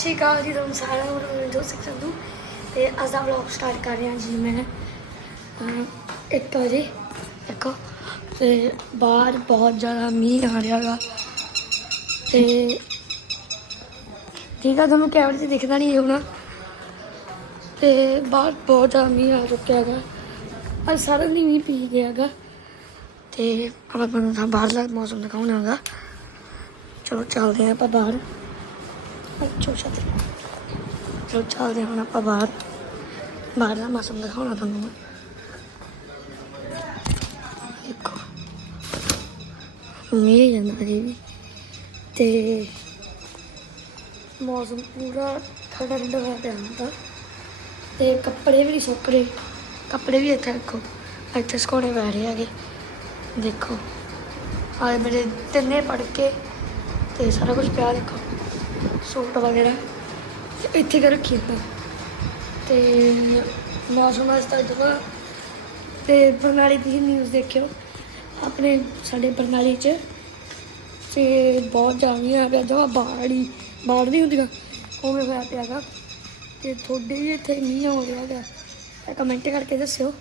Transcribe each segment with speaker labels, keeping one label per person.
Speaker 1: ਸਤਿ ਸ਼੍ਰੀ ਅਕਾਲ ਜੀ, ਤੁਹਾਨੂੰ ਸਾਰਿਆਂ ਨੂੰ ਜੋ ਸਿੱਖ ਸੰਧੂ ਤੇ ਅੱਜ ਦਾ ਵਲੌਗ ਸਟਾਰਟ ਕਰ ਰਿਹਾ ਜੀ ਮੈਂ। ਇੱਕ ਵਜੇ ਦੇਖੋ ਤੇ ਬਾਹਰ ਬਹੁਤ ਜ਼ਿਆਦਾ ਮੀਂਹ ਆ ਰਿਹਾ ਗਾ। ਤੇ ਠੀਕ ਆ, ਤੁਹਾਨੂੰ ਕੈਮਰੇ 'ਚ ਦਿਖਦਾ ਨਹੀਂ ਹੋਣਾ। ਤੇ ਬਾਹਰ ਬਹੁਤ ਜ਼ਿਆਦਾ ਮੀਂਹ ਆ ਚੁੱਕਿਆ ਹੈਗਾ। ਅੱਜ ਸਾਰਾ ਦਿਨ ਮੀਂਹ ਪੀ ਗਿਆ ਹੈਗਾ। ਤੇ ਆਪਾਂ ਤੁਹਾਨੂੰ ਬਾਹਰਲਾ ਮੌਸਮ ਦਿਖਾਉਣਾ ਹੈਗਾ। ਚਲੋ ਚੱਲਦੇ ਹਾਂ ਆਪਾਂ ਬਾਹਰ। ਅੱਛੋ ਛਤਰੀ ਚਲੋ ਚੱਲਦੇ ਹੁਣ ਆਪਾਂ ਬਾਹਰ। ਬਾਹਰ ਦਾ ਮੌਸਮ ਦਿਖਾਉਣਾ ਤੁਹਾਨੂੰ ਮੈਂ। ਦੇਖੋ। ਮੀਂਹ ਜਾਂਦਾ ਜੀ ਵੀ। ਤੇ ਮੌਸਮ ਪੂਰਾ ਠੰਡਾ ਠੰਡਾ ਹੋਇਆ ਪਿਆ ਹੁੰਦਾ ਤਾਂ। ਤੇ ਕੱਪੜੇ ਵੀ ਨਹੀਂ ਸੁੱਕ ਰਹੇ। ਕੱਪੜੇ ਵੀ ਇੱਥੇ ਰੱਖੋ। ਇੱਥੇ ਸੁਕਾਉਣੇ ਪੈ ਰਹੇ ਹੈਗੇ। ਦੇਖੋ। ਆਏ ਮੇਰੇ ਤਿੰਨੇ ਪੜ ਕੇ ਤੇ ਸਾਰਾ ਕੁਝ ਪਿਆ ਦੇਖੋ। ਸੂਟ ਵਗੈਰਾ। ਇੱਥੇ ਕਰ ਰੱਖੀ ਆਪਾਂ। ਤੇ ਮੌਸਮ ਅੱਜ ਤੱਕ ਜਮਾ ਤੇ ਬਰਨਾਲੀ ਦੀ ਨਿਊਜ਼ ਦੇਖਿਓ। ਆਪਣੇ ਸਾਡੇ ਬਰਨਾਲੀ 'ਚ ਤੇ ਬਹੁਤ ਜ਼ਿਆਦਾ ਆ ਪਿਆ ਜਮਾ ਬਾੜੀ ਬਾੜ ਨਹੀਂ ਹੁੰਦੀਆਂ ਉਵੇਂ ਹੋਇਆ ਪਿਆ ਗਾ। ਤੇ ਤੁਹਾਡੇ ਵੀ ਇੱਥੇ ਮੀਂਹ ਹੋ ਰਿਹਾ ਗਾ। ਤਾਂ ਕਮੈਂਟ ਕਰਕੇ ਦੱਸਿਓ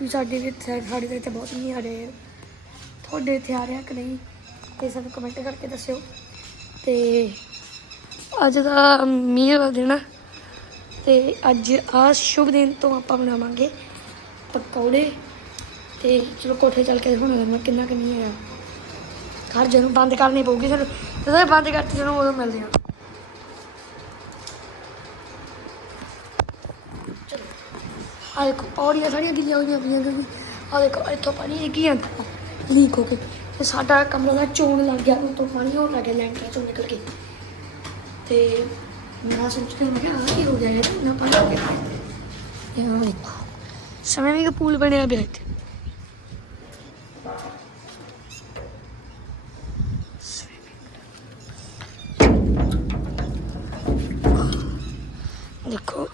Speaker 1: ਵੀ ਸਾਡੇ ਵੀ ਇੱਥੇ ਸਾਡੇ ਤੇ ਇੱਥੇ ਬਹੁਤ ਮੀਂਹ ਆ। ਰਿਹਾ ਹੈ ਤੁਹਾਡੇ ਇੱਥੇ ਆ ਰਿਹਾ ਕਿ ਨਹੀਂ? ਤੇ ਸਾਨੂੰ ਕਮੈਂਟ ਕਰਕੇ ਦੱਸਿਓ। ਤੇ ਅੱਜ ਦਾ ਮੀਂਹ ਦਾ ਦਿਨ ਆ। ਤੇ ਅੱਜ ਆ ਸ਼ੁਭ ਦਿਨ ਤੋਂ ਆਪਾਂ ਬਣਾਵਾਂਗੇ ਪਕੌੜੇ। ਤੇ ਚਲੋ ਕੋਠੇ ਚੱਲ ਕੇ ਦਿਖਾਉਣਾ ਤੁਹਾਨੂੰ ਕਿੰਨਾ ਕਿੰਨੀ ਮੀਂਹ ਘਰ ਜਦੋਂ ਬੰਦ ਕਰਨੀ ਪਊਗੀ ਸਾਨੂੰ ਜਦੋਂ ਬੰਦ ਕਰਤੀ ਸਾਨੂੰ ਉਦੋਂ ਮਿਲਦੇ ਆ ਆ ਦੇਖੋ, ਪੌੜੀਆਂ ਸਾਰੀਆਂ ਗਿੱਲੀਆਂ ਹੋਈਆਂ ਪਈਆਂ ਕਿਉਂਕਿ ਆ ਦੇਖੋ, ਇੱਥੋਂ ਪਾਣੀ ਡਿੱਗੀ ਜਾਂਦਾ ਲੀਕ ਹੋ ਕੇ। ਤੇ ਸਾਡਾ ਕਮਰਾ ਦਾ ਚੋਣ ਲੱਗ ਗਿਆ, ਉੱਤੋਂ ਪਾਣੀ ਹੋਣ ਲੱਗ ਗਿਆ, ਲੈਂਟਰ ਚੋਂ ਨਿਕਲ ਕੇ। ਤੇ ਮੈਂ ਸੋਚ ਕੇ ਮੈਂ ਕਿਹਾ ਆਹ ਕੀ ਹੋ ਗਿਆ ਯਾਰ? ਨਾ ਪਾਣੀ ਹੋ ਗਿਆ ਯਾਰ ਦੇਖੋ। ਸਵਿਮਿੰਗ ਪੂਲ ਬਣਿਆ ਪਿਆ ਇੱਥੇ। ਦੇਖੋ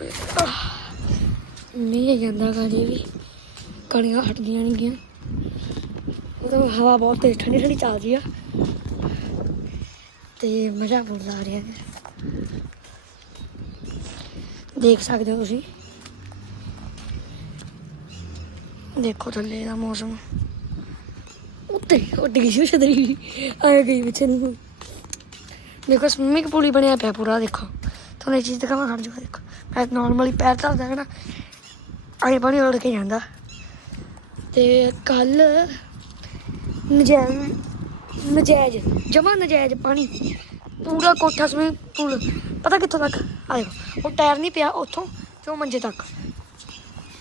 Speaker 1: ਮੀਂਹ ਜਾਂਦਾ ਗਾ ਵੀ। ਕਣੀਆਂ ਹਟਦੀਆਂ ਨਹੀਂ ਗੀਆਂ ਉਹਦਾ ਹਵਾ ਬਹੁਤ ਤੇਜ਼ ਠੰਡੀ ਠੰਡੀ ਚੱਲਦੀ ਆ। ਤੇ ਮਜ਼ਾ ਬਹੁਤ ਆ ਰਿਹਾ ਹੈ। ਦੇਖ ਸਕਦੇ ਹੋ ਤੁਸੀਂ। ਦੇਖੋ ਥੱਲੇ ਦਾ ਮੌਸਮ। ਉੱਤੇ ਉੱਡ ਗਈ ਸੀ ਛਤਰੀ ਆ ਗਈ ਵਿੱਚ ਨੂੰ। ਦੇਖੋ ਸਵਿਮਿੰਗ ਪੂਲ ਹੀ ਬਣਿਆ ਪਿਆ ਪੂਰਾ, ਦੇਖੋ। ਤੁਹਾਨੂੰ ਇਹ ਚੀਜ਼ ਦਿਖਾਵਾਂ, ਖੜ ਜਾਓ, ਦੇਖੋ। ਮੈਂ ਨਾਰਮਲੀ ਪੈਰ ਧਰਦਾ ਹੈ ਨਾ ਆਏ ਪਾਣੀ ਉੜ ਕੇ ਜਾਂਦਾ। ਤੇ ਕੱਲ ਨਜਾਇਜ਼ ਨਜਾਇਜ਼, ਜਮਾ ਨਜਾਇਜ਼ ਪਾਣੀ। ਪੂਰਾ ਕੋਠਾ ਸਵਿਮਿੰਗ ਪੂਲ। ਪਤਾ ਕਿੱਥੋਂ ਤੱਕ? ਆ ਦੇਖੋ ਉਹ ਟਾਇਰ ਨਹੀਂ ਪਿਆ ਉੱਥੋਂ ਤੇ ਉਹ ਮੰਜੇ ਤੱਕ।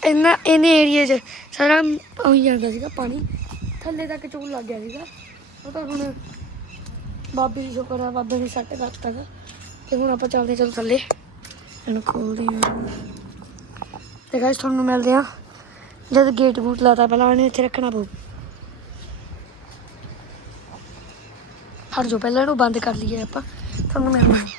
Speaker 1: ਇਹਨਾਂ ਇਹਨੇ ਏਰੀਏ 'ਚ ਸਾਰਾ ਹੋਈ ਜਾਂਦਾ ਸੀਗਾ ਪਾਣੀ। ਥੱਲੇ ਤੱਕ ਚੂਲ ਲੱਗ ਗਿਆ ਸੀਗਾ। ਉਹ ਤਾਂ ਹੁਣ ਬਾਬੇ ਦੀ ਸ਼ੁਕਰ ਆ, ਬਾਬੇ ਨੇ ਸੱਟ ਕਰਤਾ ਗਾ। ਤੇ ਹੁਣ ਆਪਾਂ ਚੱਲਦੇ ਚਲੋ ਥੱਲੇ। ਇਹਨੂੰ ਖੋਲਦੇ ਹਾਂ। ਤੇ ਗਾਇਸ ਤੁਹਾਨੂੰ ਮਿਲਦੇ ਆ ਜਦ ਗੇਟ ਬੂਟ ਲਾਤਾ ਪਹਿਲਾਂ, ਇਹਨੇ ਇੱਥੇ ਰੱਖਣਾ ਪਊ। ਹਰ ਜੋ ਪਹਿਲਾਂ ਇਹਨੂੰ ਬੰਦ ਕਰ ਲਈਏ ਆਪਾਂ। ਤੁਹਾਨੂੰ ਮਿਲਣਾ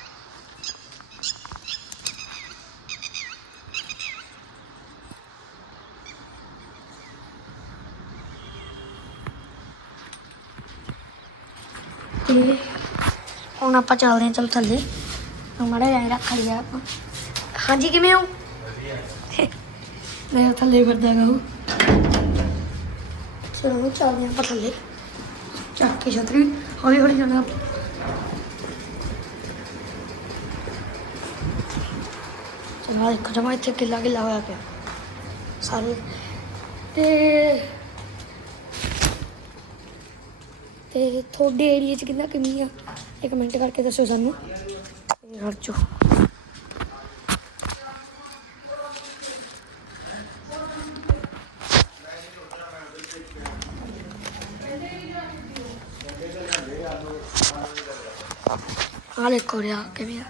Speaker 1: ਹੁਣ ਆਪਾਂ ਚੱਲਦੇ ਹਾਂ ਚਲ ਥੱਲੇ। ਮਾੜਾ ਜਿਹਾ ਰੱਖ ਲਿਆ ਆਪਾਂ। ਹਾਂਜੀ ਕਿਵੇਂ ਹੋ? ਮੈਂ ਥੱਲੇ ਫਿਰਦਾ ਗਾ ਚਲੋ ਚੱਲਦੇ ਆਪਾਂ ਥੱਲੇ। ਚੱਕ ਕੇ ਛਤਰੀ ਹੌਲੀ ਹੌਲੀ ਜਾਣਾ ਆਪਾਂ। ਚਲੋ ਦੇਖੋ ਜਮਾ ਇੱਥੇ ਕਿੱਲਾ ਕਿੱਲਾ ਹੋਇਆ ਪਿਆ। ਸਾਰੇ। ਤੇ ਤੇ ਤੁਹਾਡੇ ਏਰੀਆ ਚ ਕਿੰਨਾ ਕਮੀ ਆ? ਇਹ ਕਮੈਂਟ ਕਰਕੇ ਦੱਸੋ ਸਾਨੂੰ। ਤੇ ਹਟ ਚੋ ਆ ਦੇਖੋ ਕਿਵੇਂ